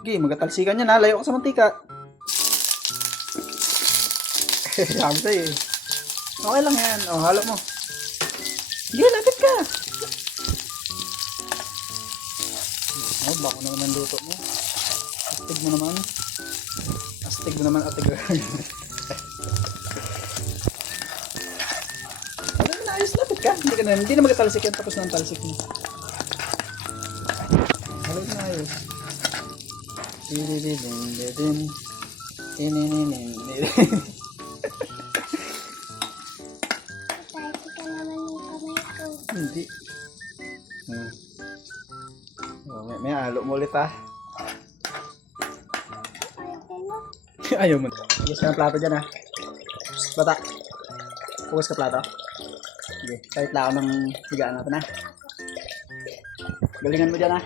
Sige, magatalsikan yan ha. Layo ka sa mantika. Sabi sa'yo eh. Okay lang yan. O, halo mo. Sige, lapit ka. Oh, bako naman ang luto mo. Astig mo naman. Astig mo naman, atig. Wala na, ayos lapit ka. Hindi ka na, hindi na magatalsik yan. Tapos na ang talsik mo. Halo na ayos. Hindi. Hmm. Oh, may, may alo mo ulit ah. Ayaw mo. Hugas ka ng plato dyan ah. Bata. Hugas ka plato. Sige, kahit lang ako ng higaan natin ah. Galingan mo dyan ah.